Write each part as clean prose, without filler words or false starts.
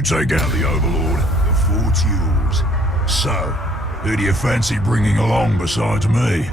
You take out the Overlord, the fort's yours. So, who do you fancy bringing along besides me?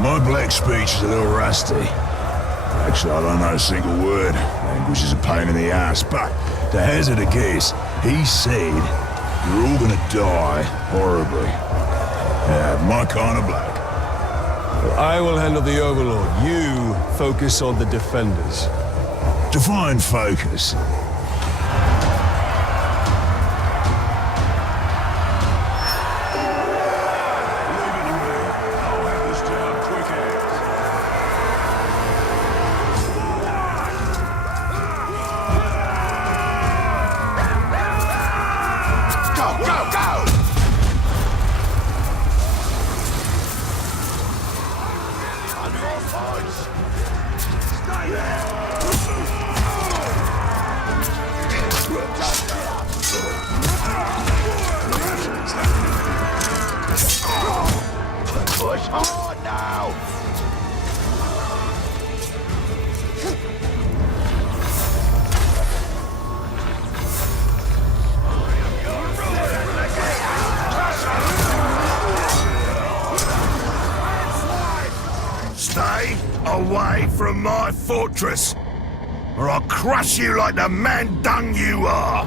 My black speech is a little rusty. Actually, I don't know a single word. Language is a pain in the ass, but to hazard a guess, he said, you're all gonna die horribly. My kind of black. I will handle the Overlord. You focus on the Defenders. Define focus. Push hard now! Stay away from my fortress, or I'll crush you like the man dung you are!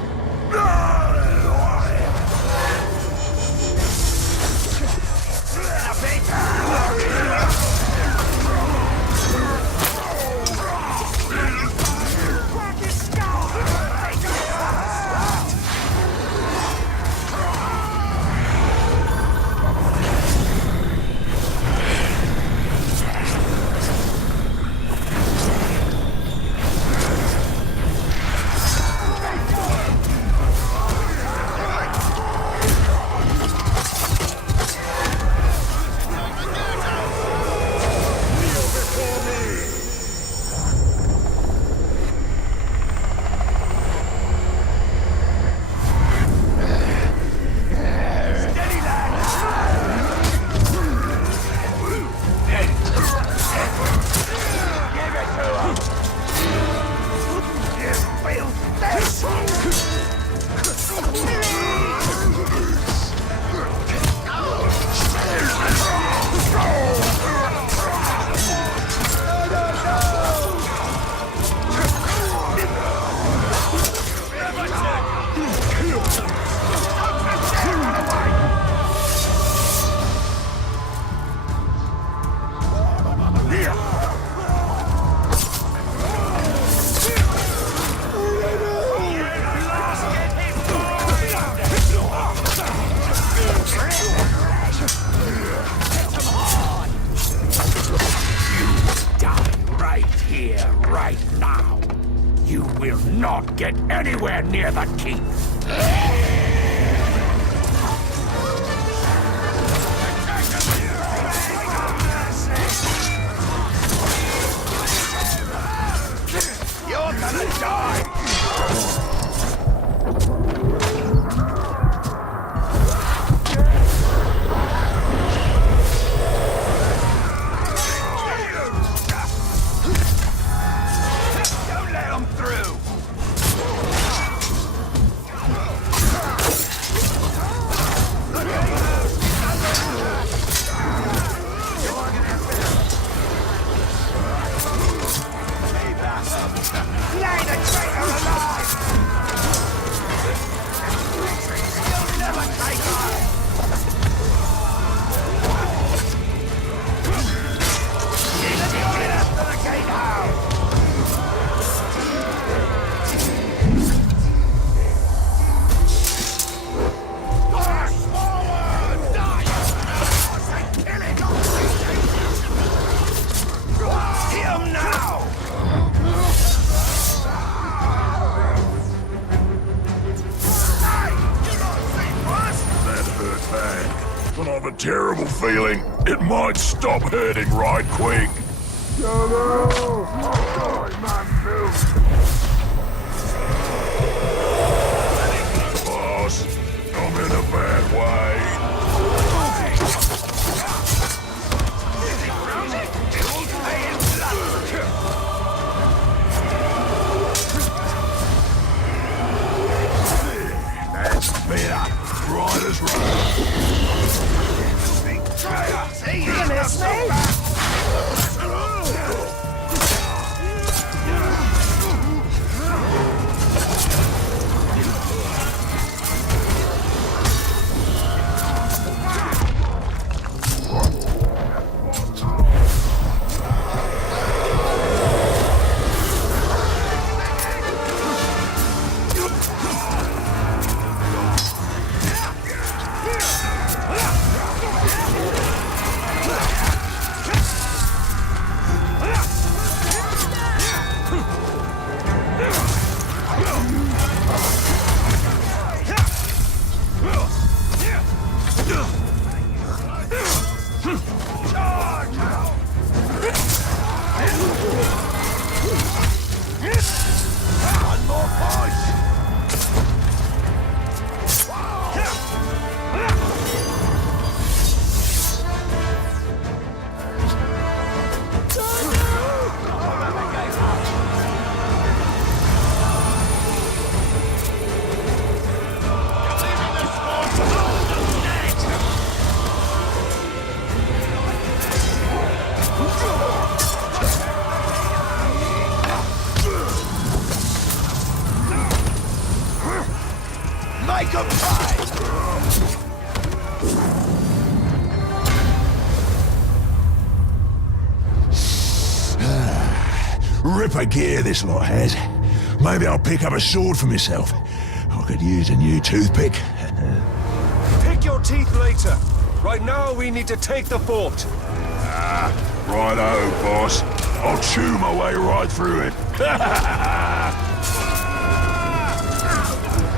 gate now. You will not get anywhere near the keep. You're gonna die! Don't let them through! But I've a terrible feeling it might stop hurting right quick. Boss, I'm in a bad way. That's better. Right as right. You miss me? Make 'em pay! Ripper gear this lot has. Maybe I'll pick up a sword for myself. I could use a new toothpick. Pick your teeth later. Right now, we need to take the fort. Righto, boss. I'll chew my way right through it.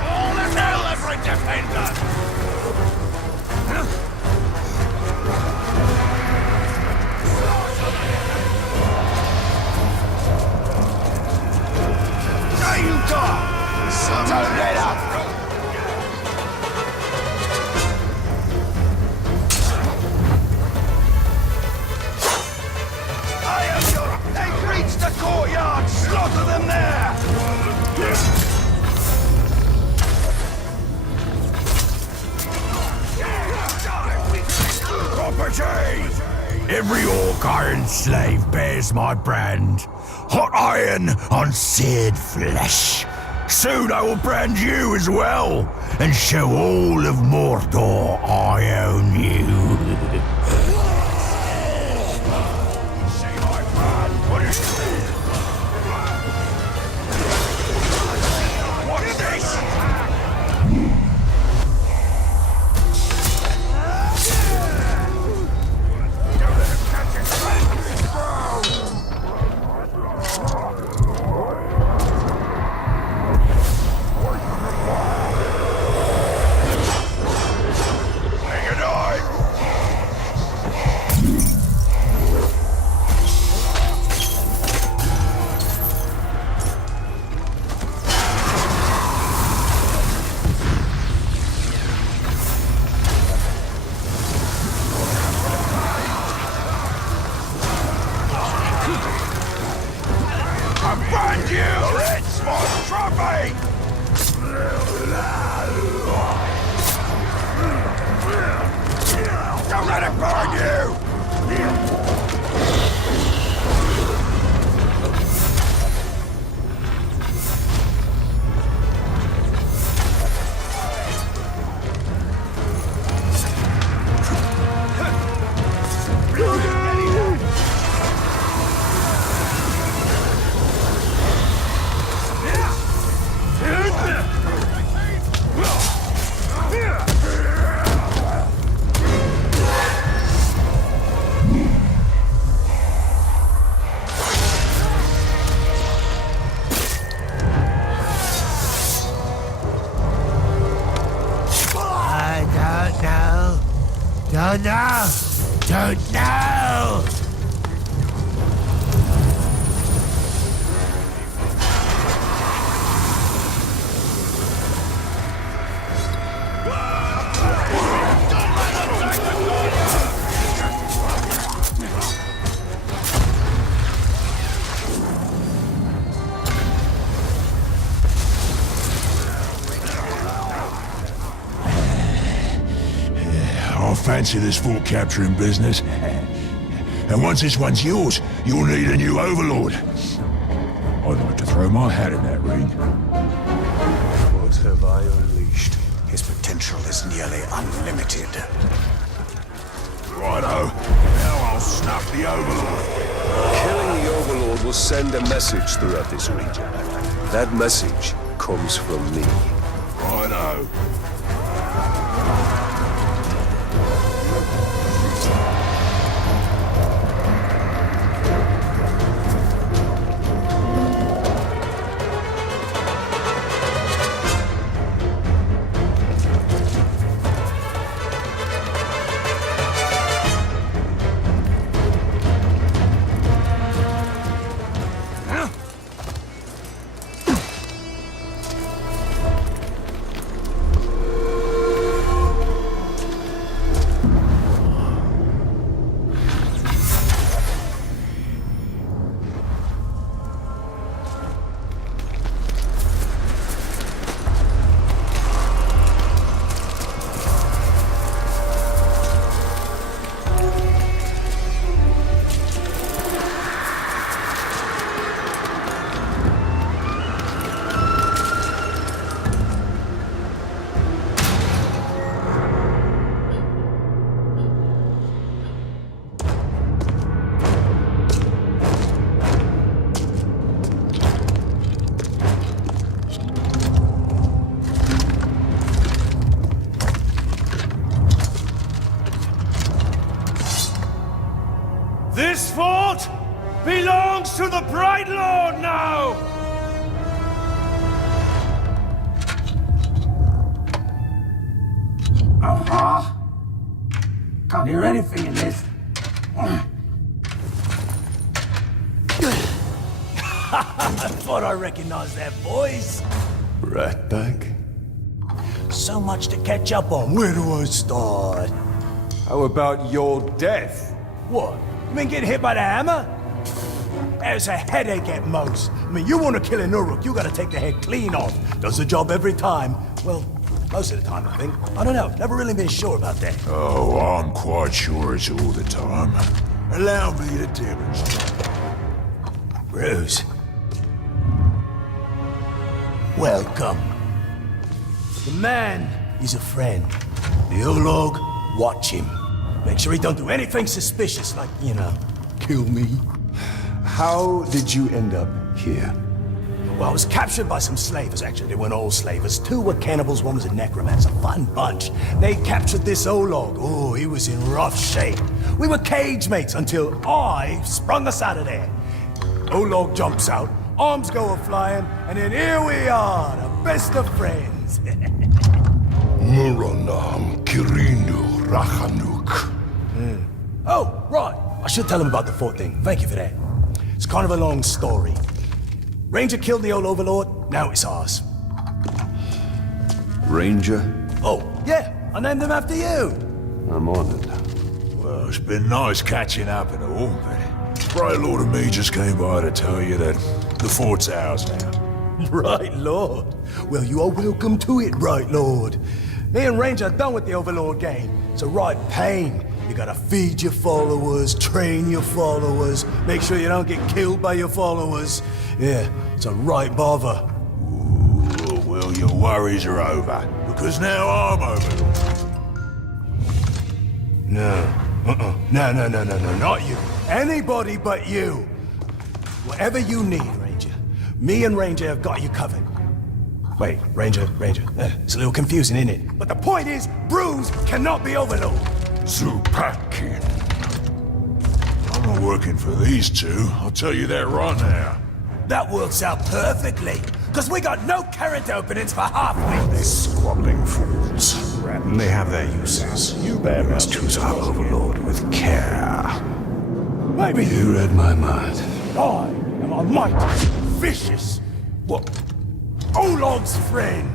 All the hell, every defender! There you go! Don't let up! They've reached the courtyard! Slaughter them there! Property! Every orc iron slave bears my brand. Hot iron on seared flesh. Soon I will brand you as well, and show all of Mordor I own you. See my brand? What is this? What's this? me! Don't let it burn you! Don't know! I fancy this fort capturing business. And once this one's yours, you'll need a new overlord. I'd like to throw my hat in that ring. What have I unleashed? His potential is nearly unlimited. Righto. Now I'll snuff the overlord. Killing the Overlord will send a message throughout this region. That message comes from me. Righto. This fort belongs to the Bright Lord now! Can't hear anything in this. I thought I recognized that voice. Ratbag? So much to catch up on. Where do I start? How about your death? What? You mean getting hit by the hammer? There's a headache at most. I mean, you want to kill an Uruk, you gotta take the head clean off. Does the job every time. Well, most of the time, I think. I don't know. Never really been sure about that. Oh, I'm quite sure it's all the time. Allow me to demonstrate. Bruce. Welcome. The man is a friend. The Olog, watch him. Make sure he don't do anything suspicious, like, you know, kill me. How did you end up here? Well, I was captured by some slavers, actually. They weren't all slavers. Two were cannibals, one was a necromancer. Fun bunch. They captured this Olog. Oh, he was in rough shape. We were cage mates until I sprung us out of there. Olog jumps out, arms go a-flying, and then here we are, the best of friends. Muranam Kirinu Rachanuk. Oh, right. I should tell him about the fort thing. Thank you for that. It's kind of a long story. Ranger killed the old overlord, now it's ours. Ranger? Oh, yeah, I named him after you. I'm honored. Well, it's been nice catching up and all, but Bright Lord and me just came by to tell you that the fort's ours now. Right, Lord. Well, you are welcome to it, Right, Lord. Me and Ranger are done with the Overlord game. It's a right pain. You gotta feed your followers, train your followers, make sure you don't get killed by your followers. Yeah, it's a right bother. Ooh, well, your worries are over, because now I'm Overlord. No. No, not you. Anybody but you. Whatever you need, Ranger. Me and Ranger have got you covered. Wait, Ranger. It's a little confusing, isn't it? But the point is, Bruce cannot be Overlord. Zupakin. I'm not working for these two, I'll tell you that right now. That works out perfectly, because we got no character openings for halfway. These squabbling fools. They have their uses. You must choose our Overlord with care. Maybe you read my mind. I am a mighty, vicious, Olog's friend.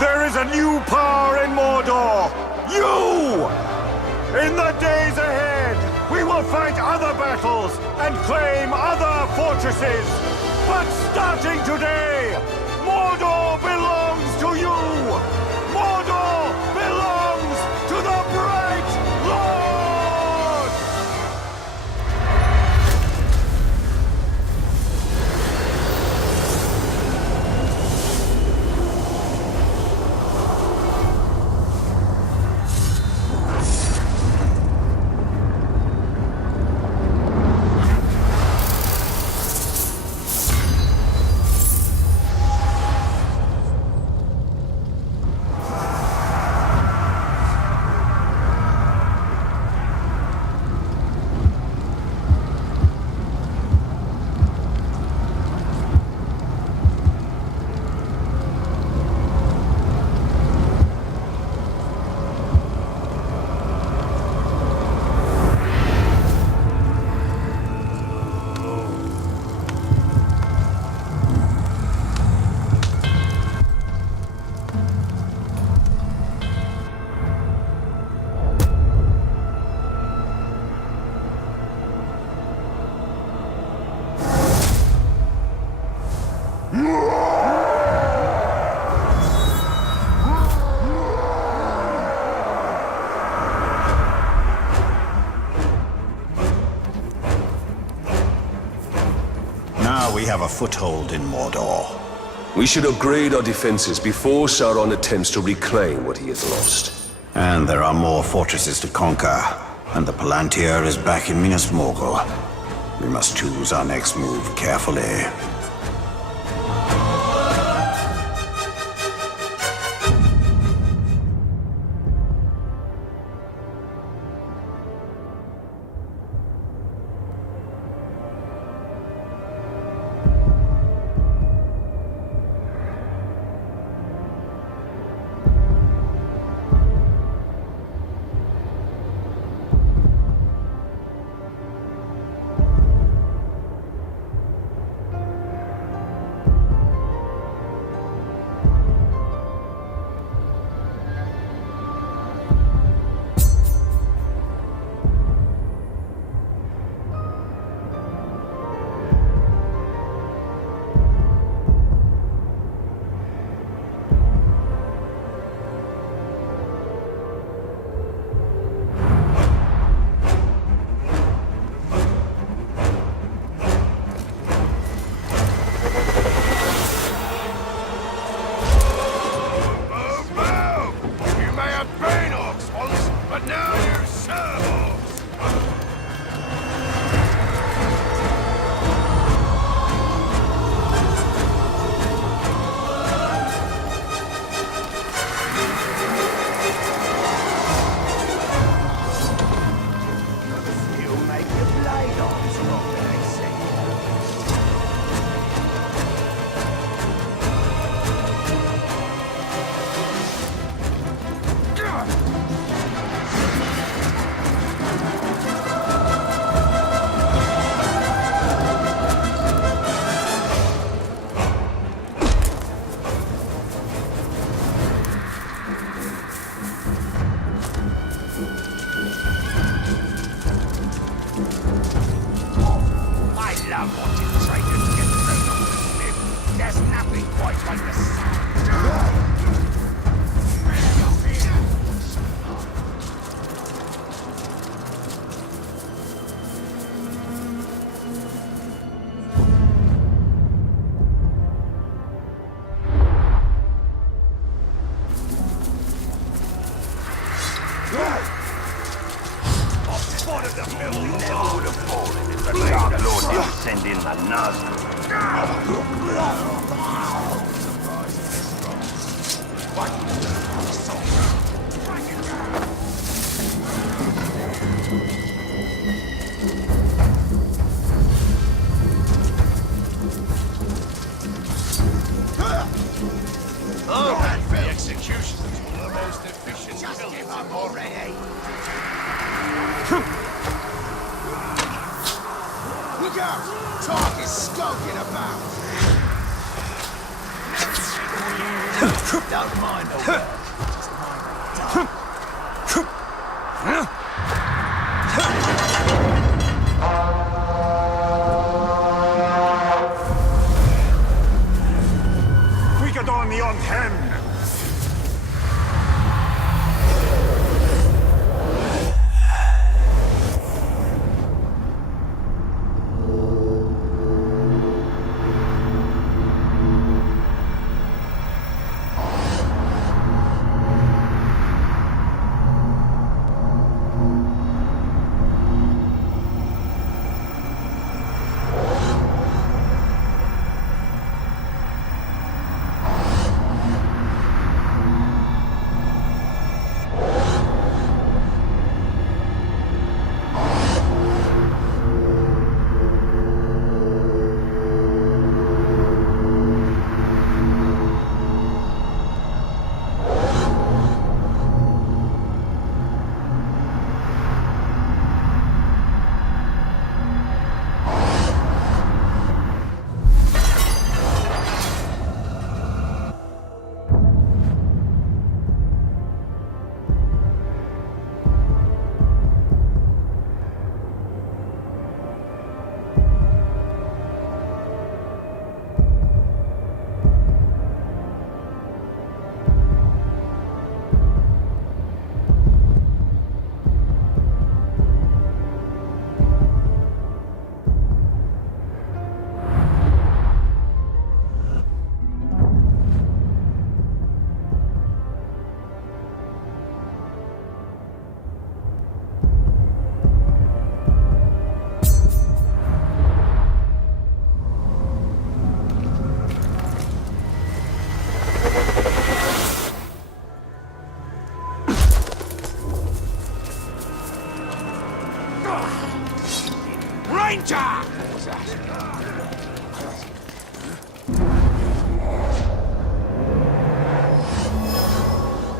There is a new power in Mordor! You! In the days ahead, we will fight other battles and claim other fortresses! But starting today, Mordor belongs to you! Mordor belongs to the Bright Lord! We have a foothold in Mordor. We should upgrade our defenses before Sauron attempts to reclaim what he has lost. And there are more fortresses to conquer, and the Palantir is back in Minas Morgul. We must choose our next move carefully. Lord of the Filthy never would have fallen if the Dark Lord didn't send in the Nazgul. Oh, the execution is one of the most efficient. Just give up already. Look out! Talk is skulking about. Don't mind the words. Just mind Quigadon yon hen!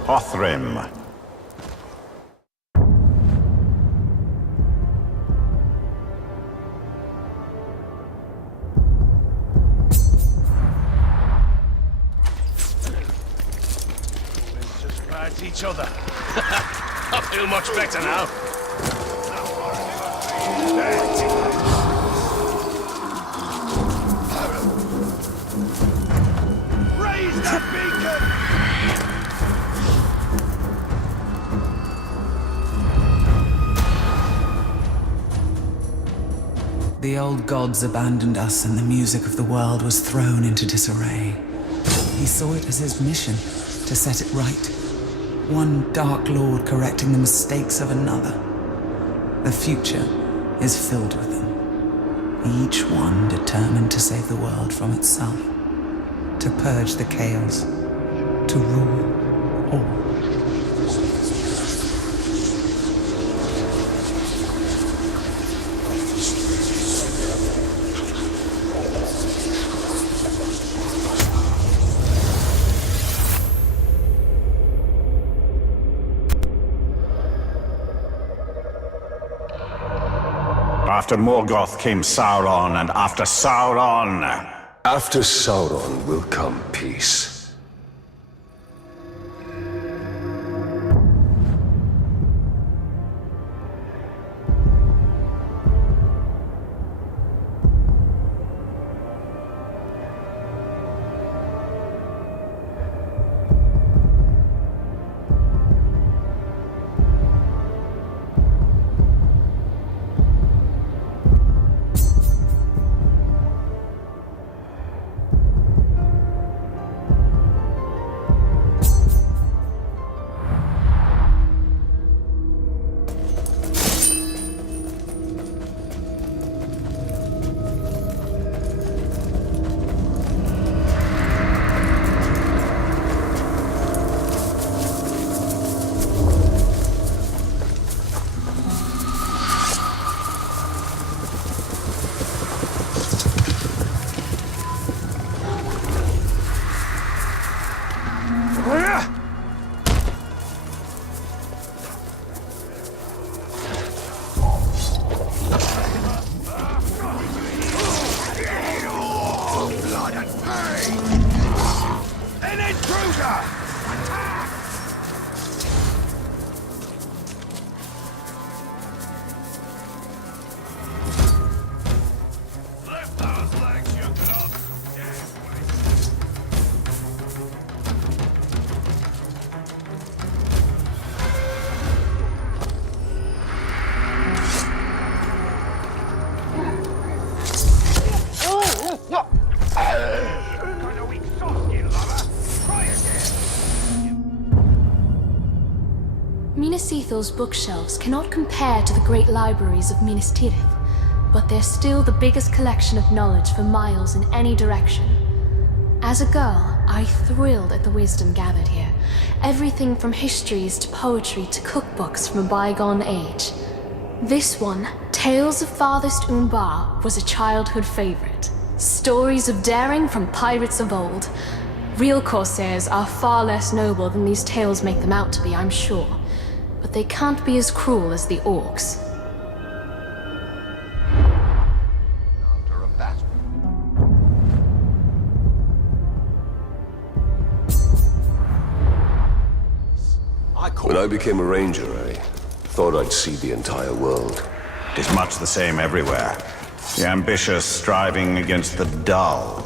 Othrim. just fight each other. I feel much better now. Raise that beacon! The old gods abandoned us and the music of the world was thrown into disarray. He saw it as his mission to set it right. One Dark Lord correcting the mistakes of another. The future is filled with them. Each one determined to save the world from itself. To purge the chaos. To rule all. After Morgoth came Sauron, and after Sauron... After Sauron will come peace. Ethel's bookshelves cannot compare to the great libraries of Minas Tirith, but they're still the biggest collection of knowledge for miles in any direction. As a girl, I thrilled at the wisdom gathered here. Everything from histories to poetry to cookbooks from a bygone age. This one, Tales of Farthest Umbar, was a childhood favorite. Stories of daring from pirates of old. Real corsairs are far less noble than these tales make them out to be, I'm sure. But they can't be as cruel as the orcs. After a battle. When I became a ranger, I thought I'd see the entire world. It is much the same everywhere. The ambitious striving against the dull.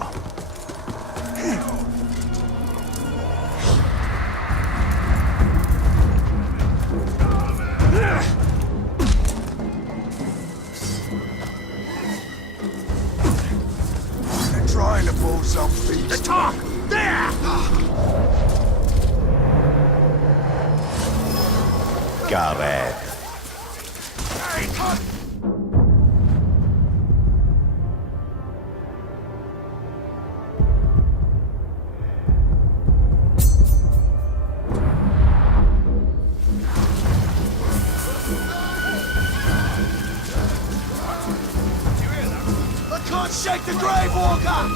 They're trying to pull some feet. The talk! There! Gareth. Hey, cut! I can't shake the Grave Walker!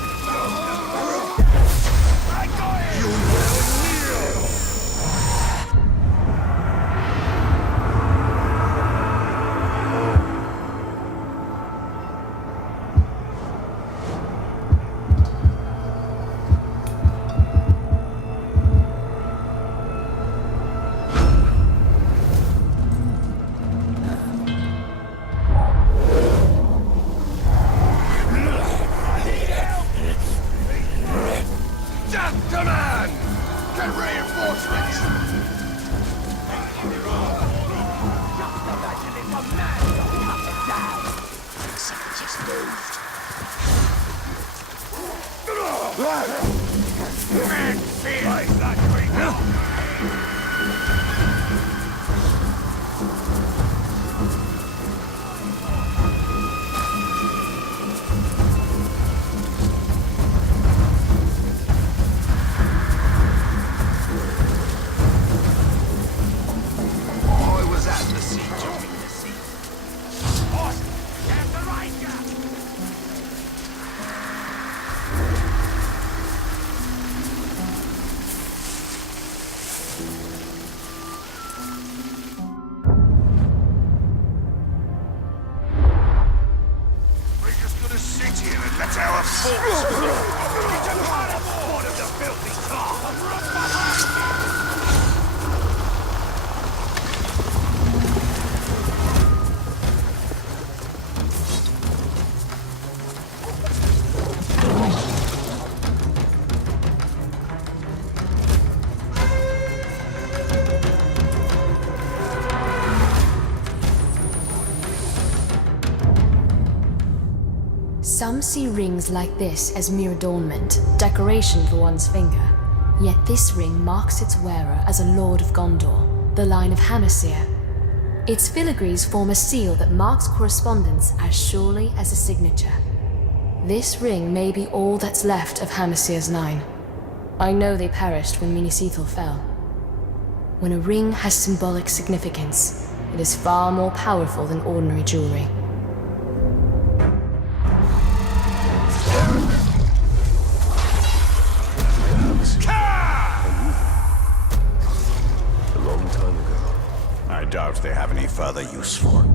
I got it! You will kneel! Death command! Get reinforcements! Something just moved. Man, feel like that creature! I was at the siege of Minas Tirith. Horse, get the right guy! We're just gonna sit here and let our force get a part of the filthy tar! Some see rings like this as mere adornment, decoration for one's finger. Yet this ring marks its wearer as a Lord of Gondor, the line of Hamasir. Its filigrees form a seal that marks correspondence as surely as a signature. This ring may be all that's left of Hamasir's line. I know they perished when Minas Ithil fell. When a ring has symbolic significance, it is far more powerful than ordinary jewelry. A long time ago. I doubt they have any further use for it.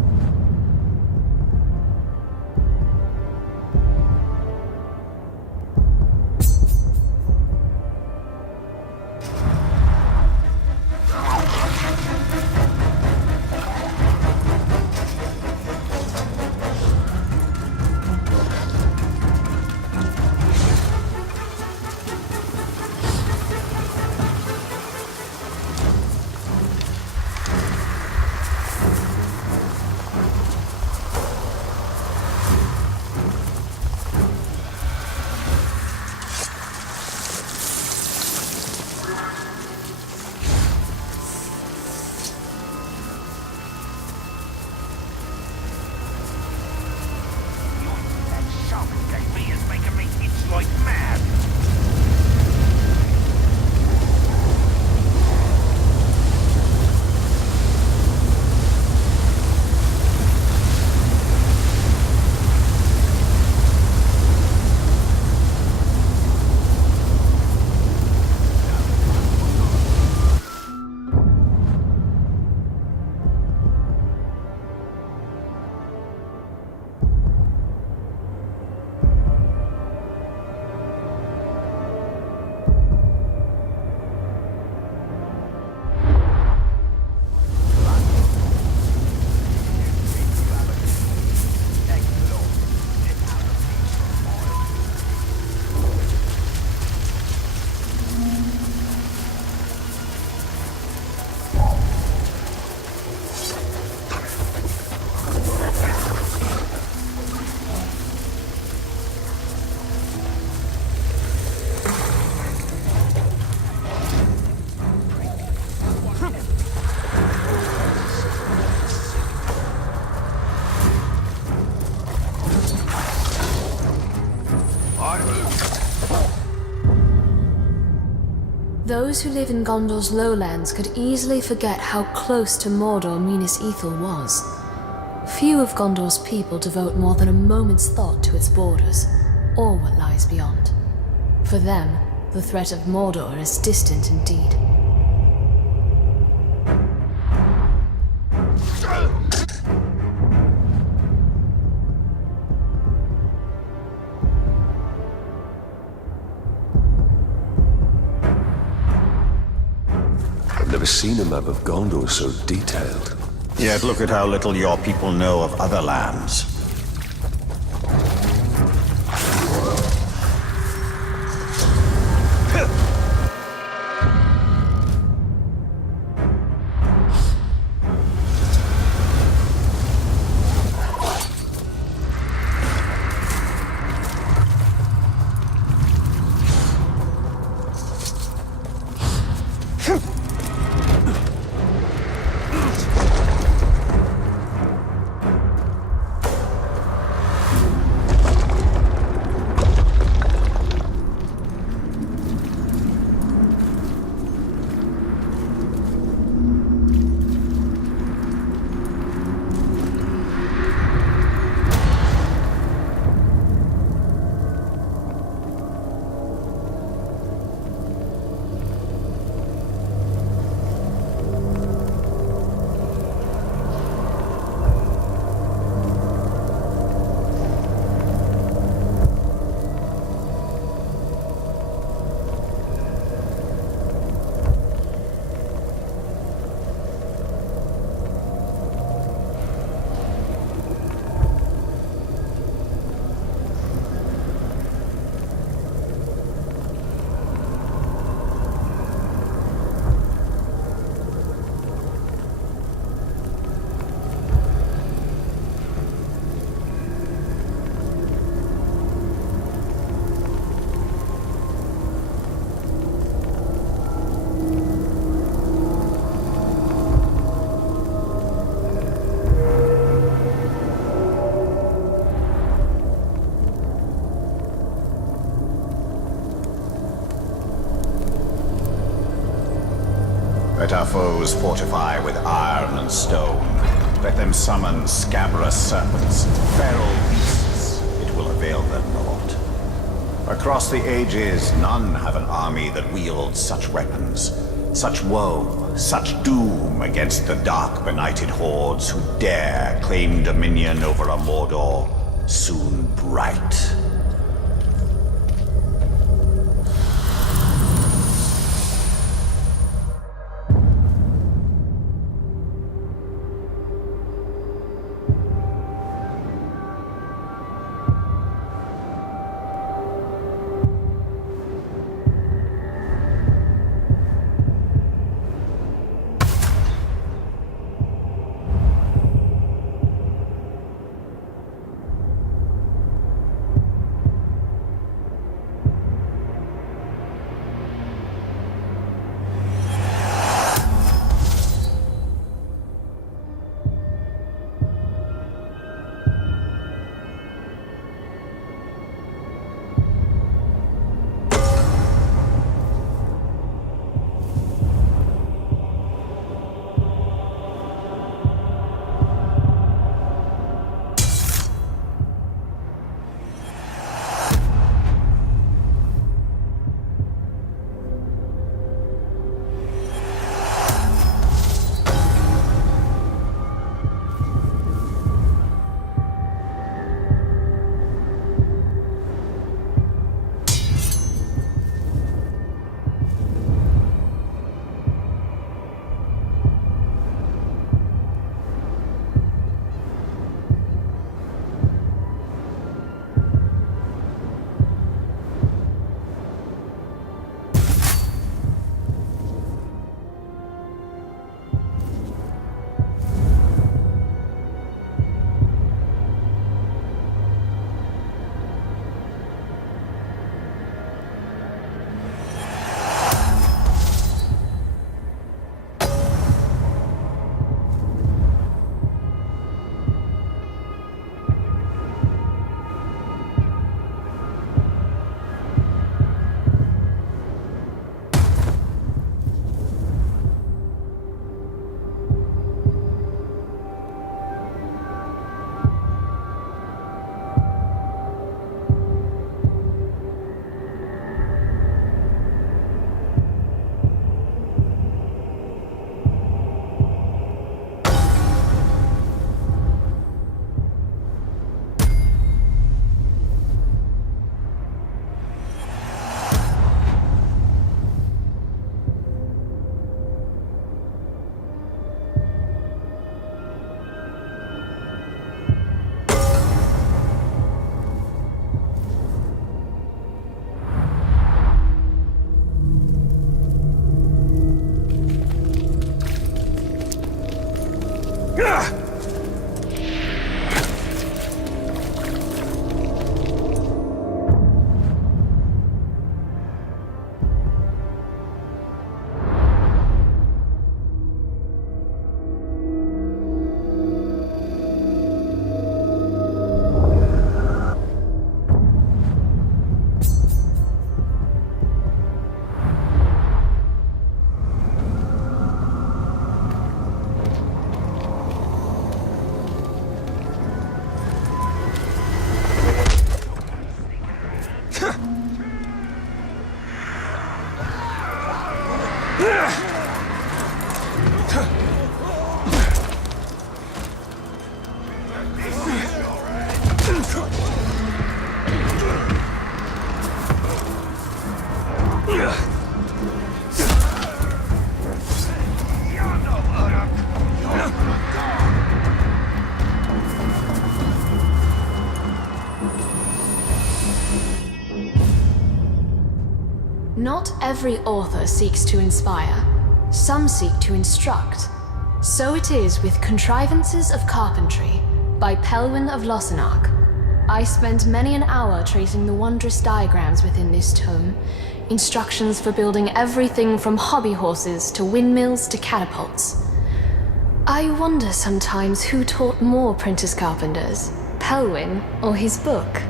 Those who live in Gondor's lowlands could easily forget how close to Mordor Minas Ithil was. Few of Gondor's people devote more than a moment's thought to its borders, or what lies beyond. For them, the threat of Mordor is distant indeed. I've never seen a map of Gondor so detailed. Yet look at how little your people know of other lands. Let our foes fortify with iron and stone. Let them summon scabrous serpents, feral beasts. It will avail them naught. Across the ages, none have an army that wields such weapons. Such woe, such doom against the dark benighted hordes who dare claim dominion over a Mordor soon bright. Not every author seeks to inspire. Some seek to instruct. So it is with Contrivances of Carpentry by Pelwyn of Lossarnoch. I spent many an hour tracing the wondrous diagrams within this tome. Instructions for building everything from hobby horses to windmills to catapults. I wonder sometimes who taught more apprentice carpenters, Pelwyn or his book.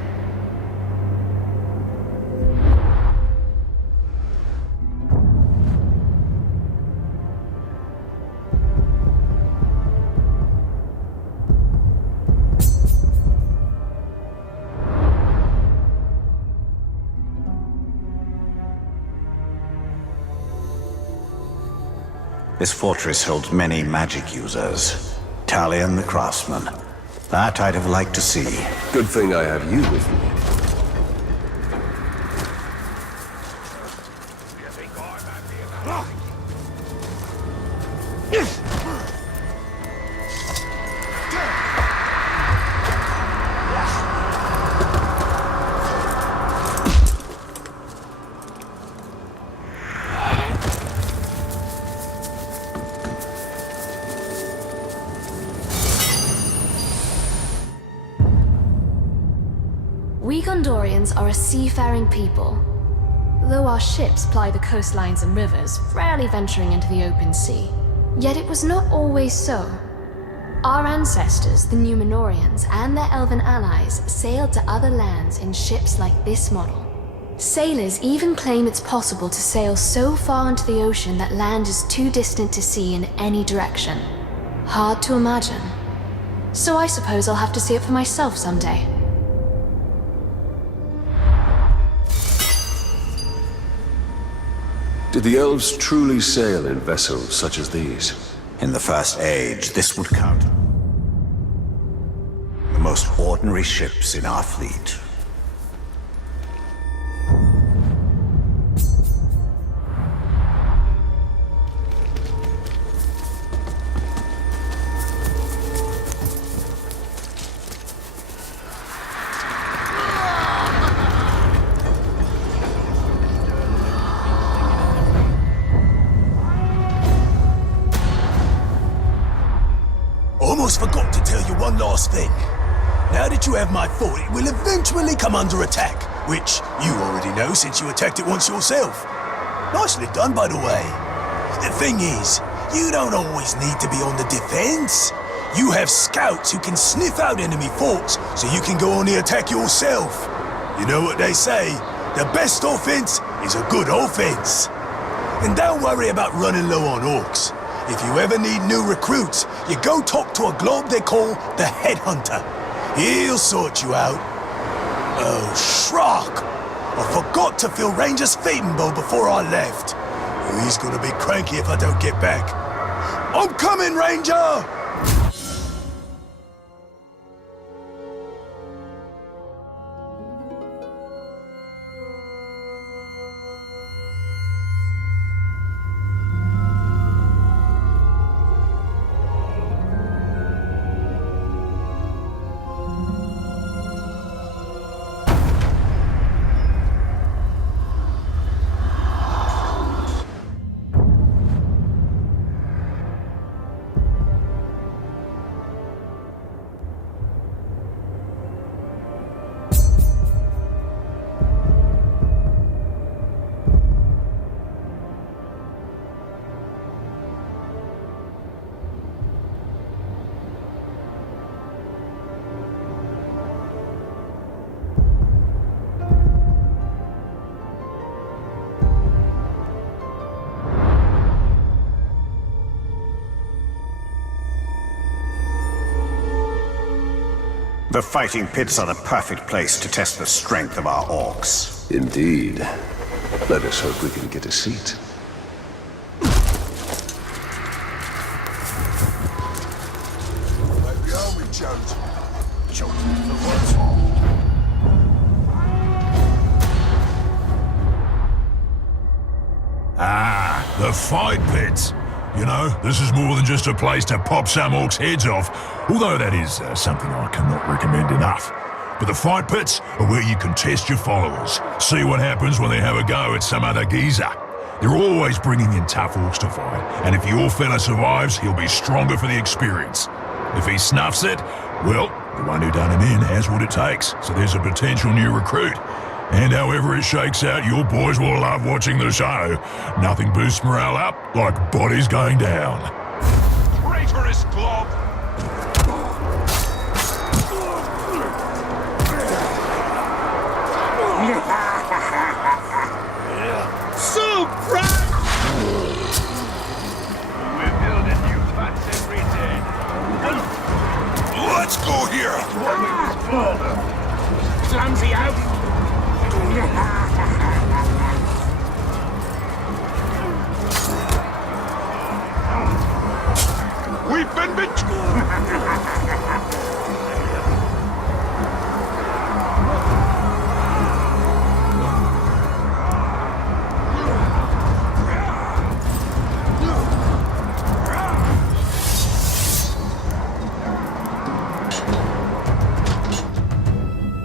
This fortress holds many magic users. Talion the craftsman. That I'd have liked to see. Good thing I have you with me. We Gondorians are a seafaring people. Though our ships ply the coastlines and rivers, rarely venturing into the open sea. Yet it was not always so. Our ancestors, the Numenorians, and their elven allies sailed to other lands in ships like this model. Sailors even claim it's possible to sail so far into the ocean that land is too distant to see in any direction. Hard to imagine. So I suppose I'll have to see it for myself someday. Did the elves truly sail in vessels such as these? In the First Age, this would count. The most ordinary ships in our fleet. Almost forgot to tell you one last thing. Now that you have my fort, it will eventually come under attack, which you already know since you attacked it once yourself. Nicely done, by the way. The thing is, you don't always need to be on the defense. You have scouts who can sniff out enemy forts, so you can go on the attack yourself. You know what they say, the best offense is a good offense. And don't worry about running low on orcs. If you ever need new recruits, you go talk to a globe they call the Headhunter. He'll sort you out. Oh, Shrock! I forgot to fill Ranger's feeding bowl before I left. Oh, he's gonna be cranky if I don't get back. I'm coming, Ranger! The fighting pits are the perfect place to test the strength of our orcs. Indeed. Let us hope we can get a seat. Where are we, Jones? Jones, the words. The fight pits. You know, this is more than just a place to pop some orcs' heads off, although that is something I cannot recommend enough. But the fight pits are where you can test your followers, see what happens when they have a go at some other geezer. They're always bringing in tough orcs to fight, and if your fella survives, he'll be stronger for the experience. If he snuffs it, well, the one who done him in has what it takes, so there's a potential new recruit. And however it shakes out, your boys will love watching the show. Nothing boosts morale up like bodies going down. Traitorous glob! So proud! We're building new huts every day. Let's go here! Clumsy out! We've been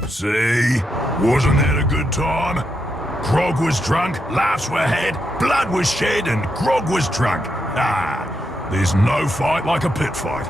See? Wasn't that a good time? Grog was drunk, laughs were had, blood was shed, and Grog was drunk. Ah, there's no fight like a pit fight.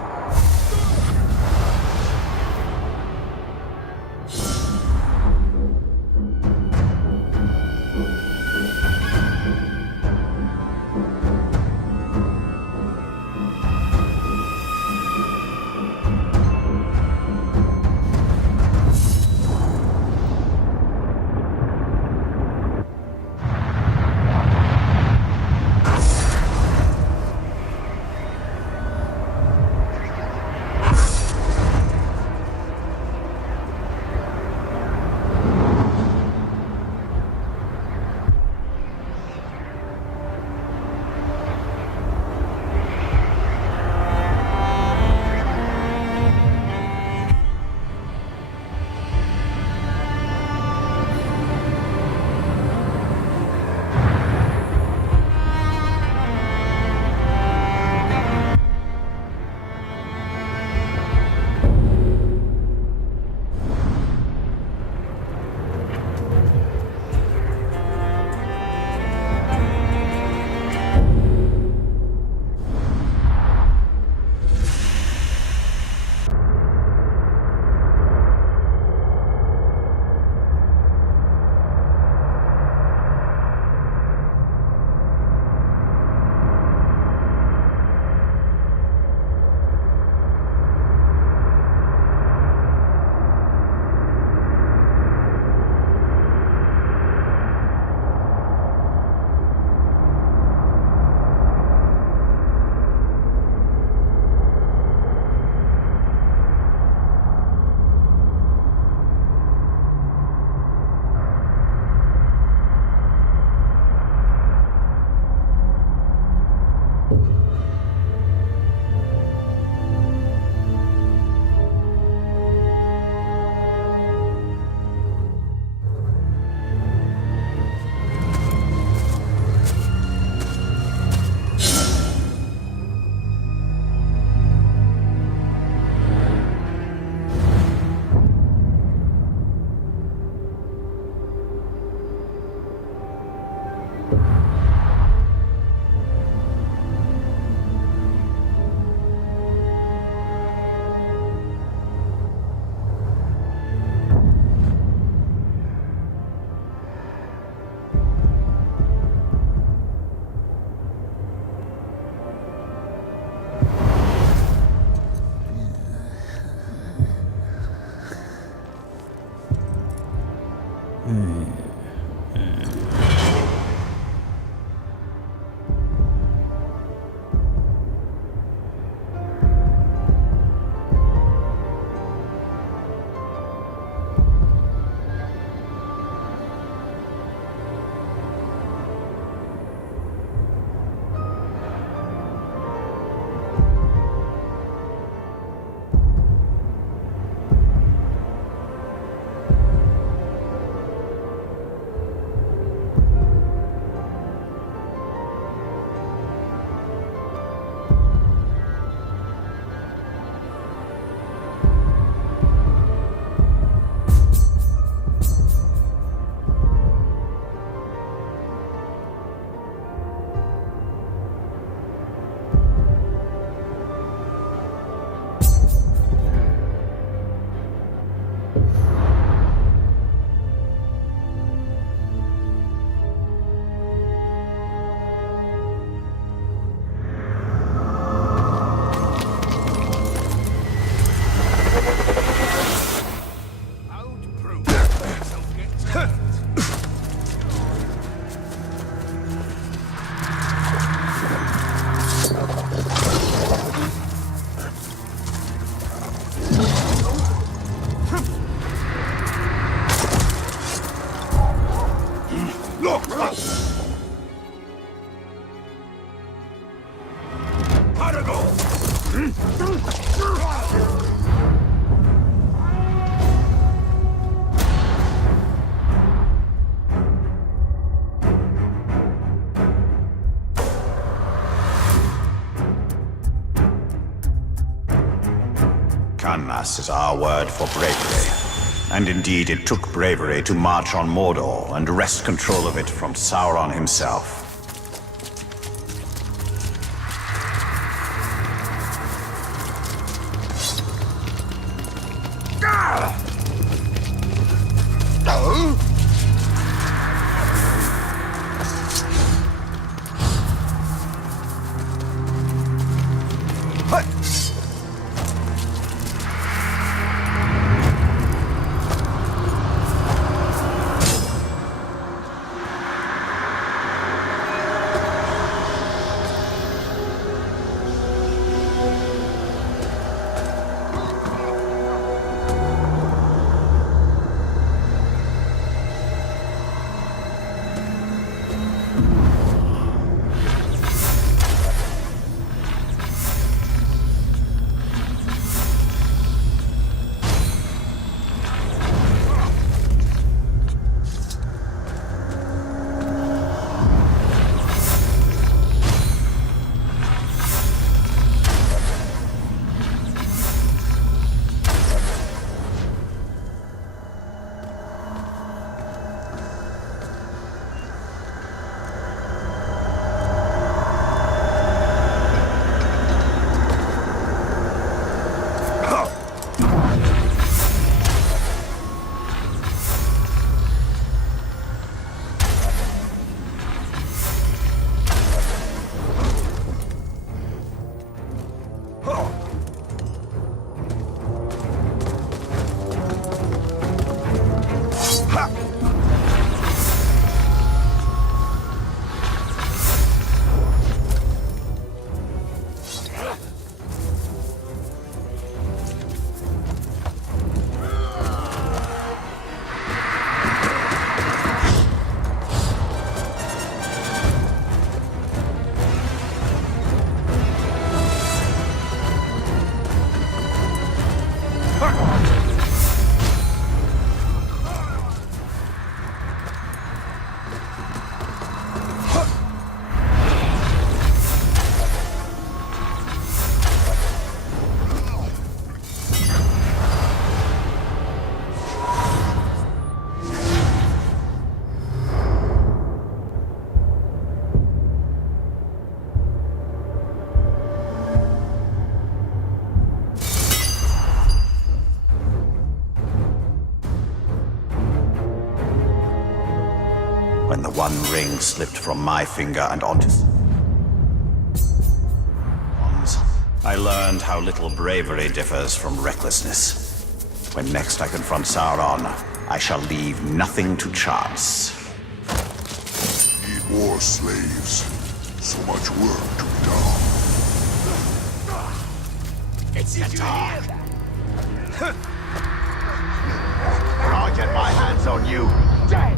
Chance is our word for bravery. And indeed, it took bravery to march on Mordor and wrest control of it from Sauron himself. When the One Ring slipped from my finger and onto I learned how little bravery differs from recklessness. When next I confront Sauron, I shall leave nothing to chance. Need more slaves. So much work to be done. It's your time! When I get my hands on you, Dead!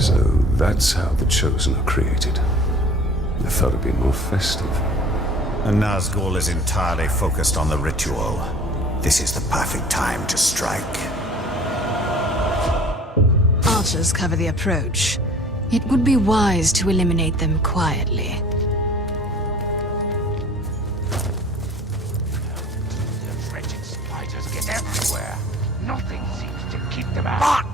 So that's how the Chosen are created. I thought it'd be more festive. the Nazgul is entirely focused on the ritual. This is the perfect time to strike. Archers cover the approach. It would be wise to eliminate them quietly. The wretched spiders get everywhere. Nothing seems to keep them out.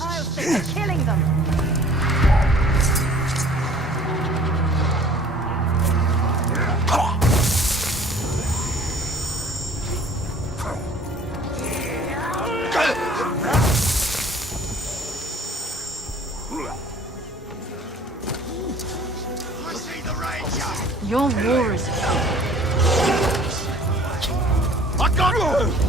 I'll finish killing them. Your war is I got you!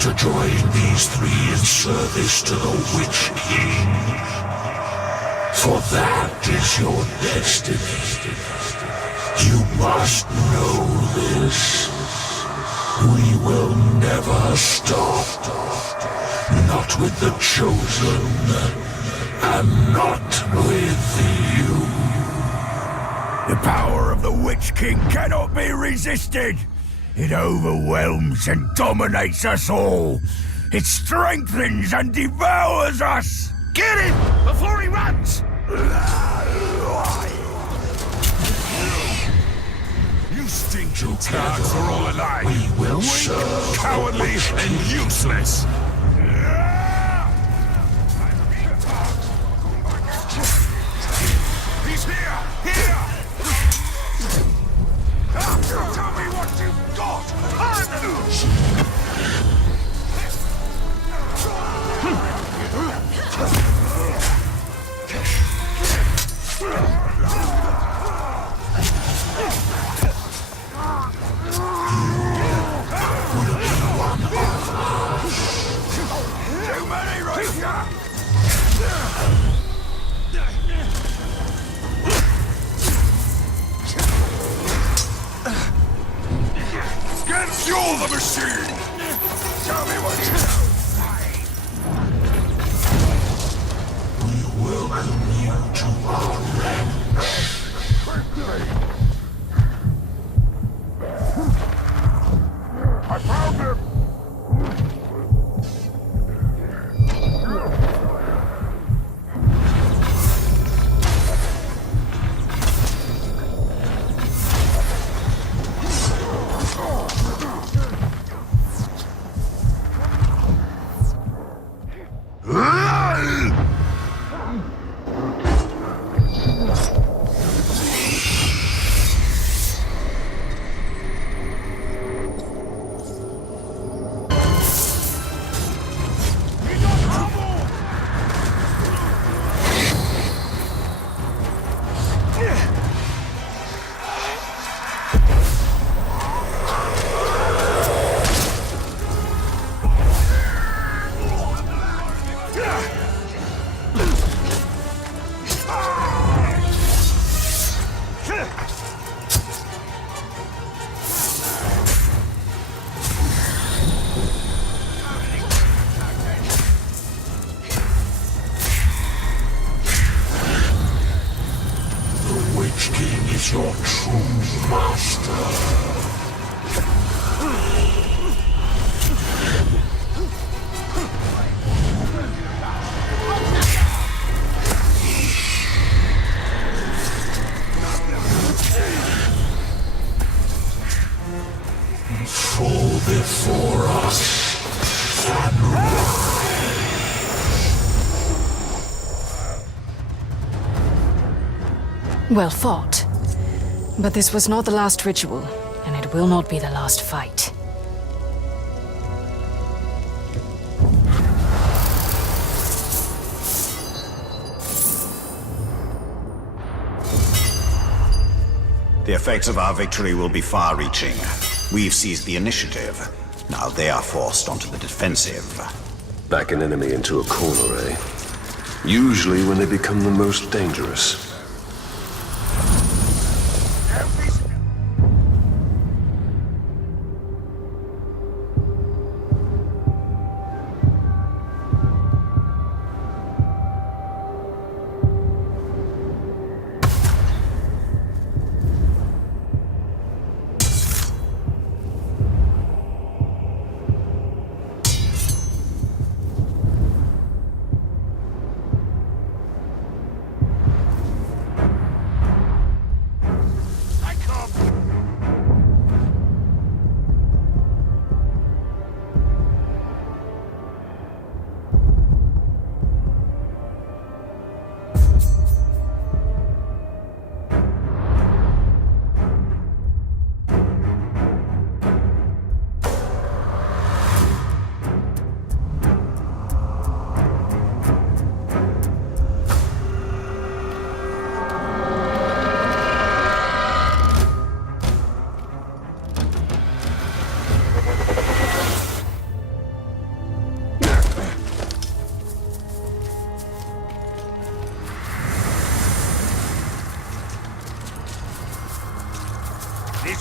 to join these three in service to the Witch King. For that is your destiny. You must know this. We will never stop. Not with the Chosen, and not with you. The power of the Witch King cannot be resisted. It overwhelms and dominates us all. It strengthens and devours us. Get him before he runs! You stinking cowards are all alive. We will Weak, serve. cowardly, and useless. He's here! Here! Tell me what you've got! Too many right here! Fuel the machine! Tell me what you know! We welcome you to our ranks. I found him! Your true master. Fall before us and rise. Well fought. But this was not the last ritual, and it will not be the last fight. The effects of our victory will be far-reaching. We've seized the initiative. Now they are forced onto the defensive. Back an enemy into a corner, eh? Usually when they become the most dangerous.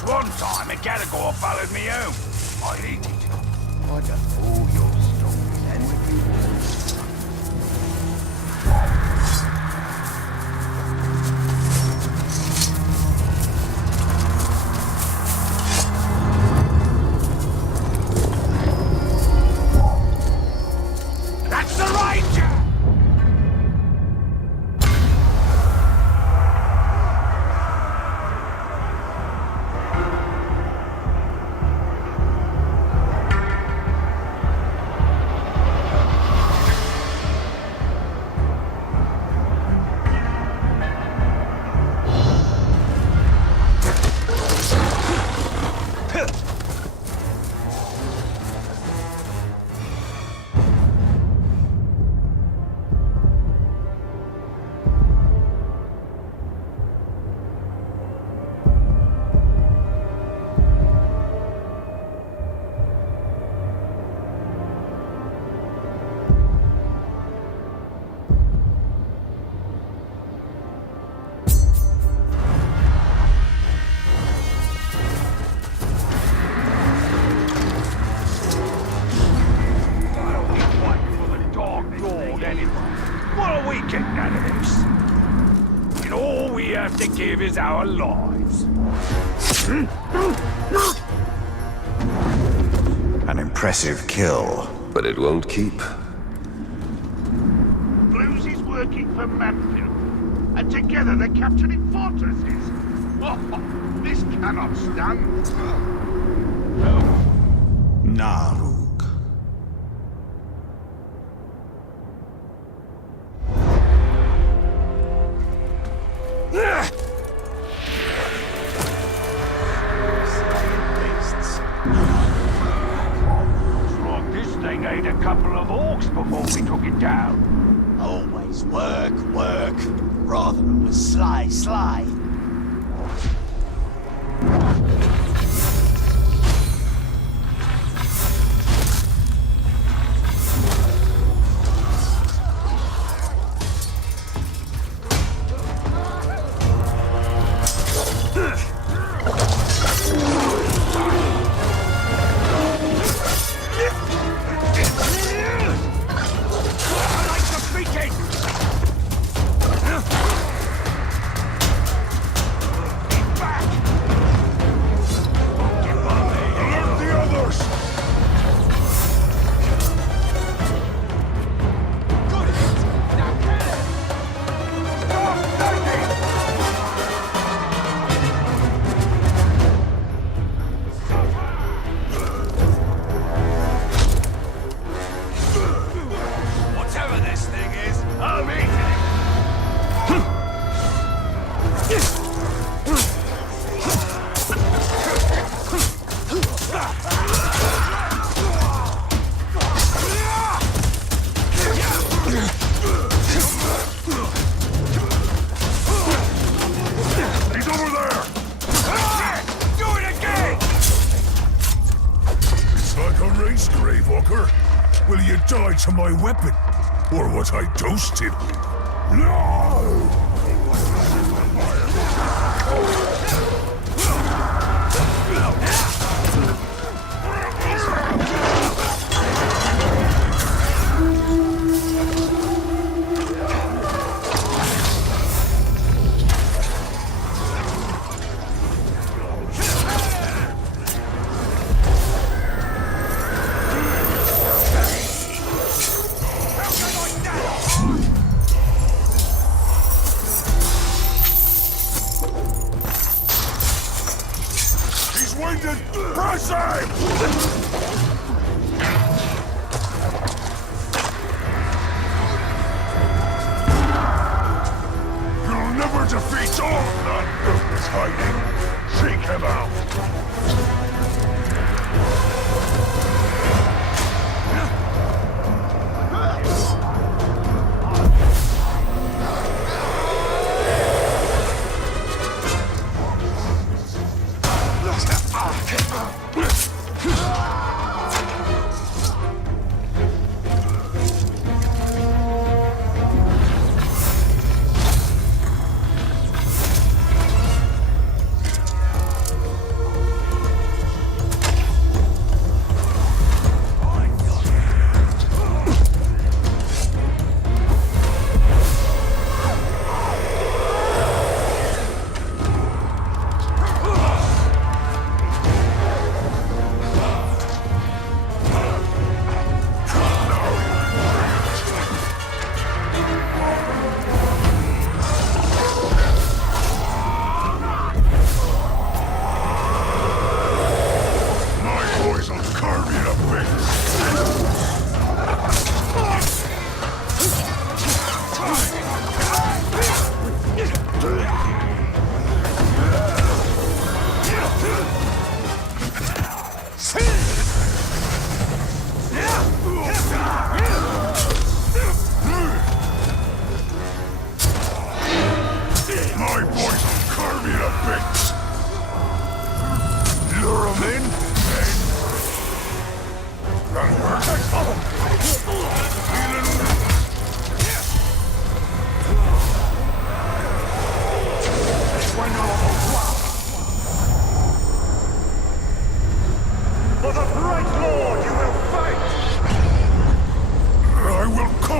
One time, a Gallagher followed me home. I'd eat it. I done all your stories, and with you. That's the Ranger! Is our lives. An impressive kill. But it won't keep. Blues is working for Manfield, and together they're capturing fortresses. Oh, this cannot stand. Narug. A couple of orcs before we took it down. Always work, work. Rather it was sly, sly. Will you die to my weapon? Or what I dosed him with? No! Press him! You'll never defeat all that is hiding. Seek him out.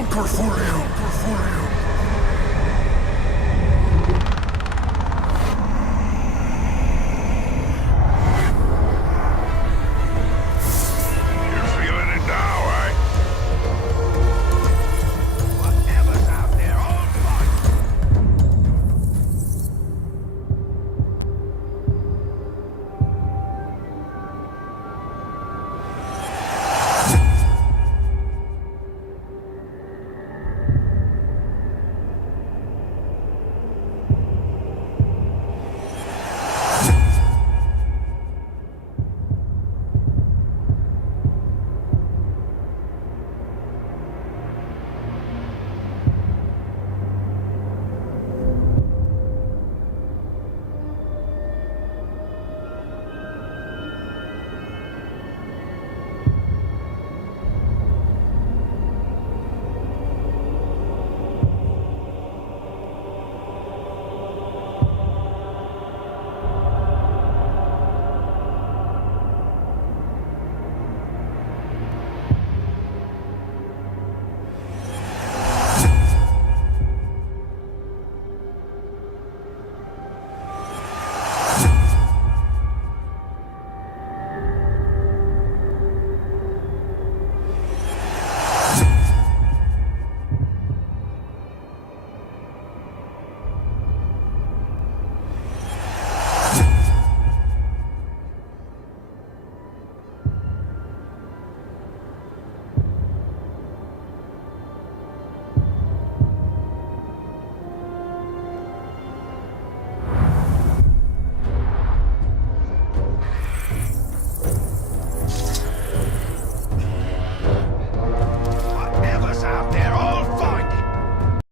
conquer for you.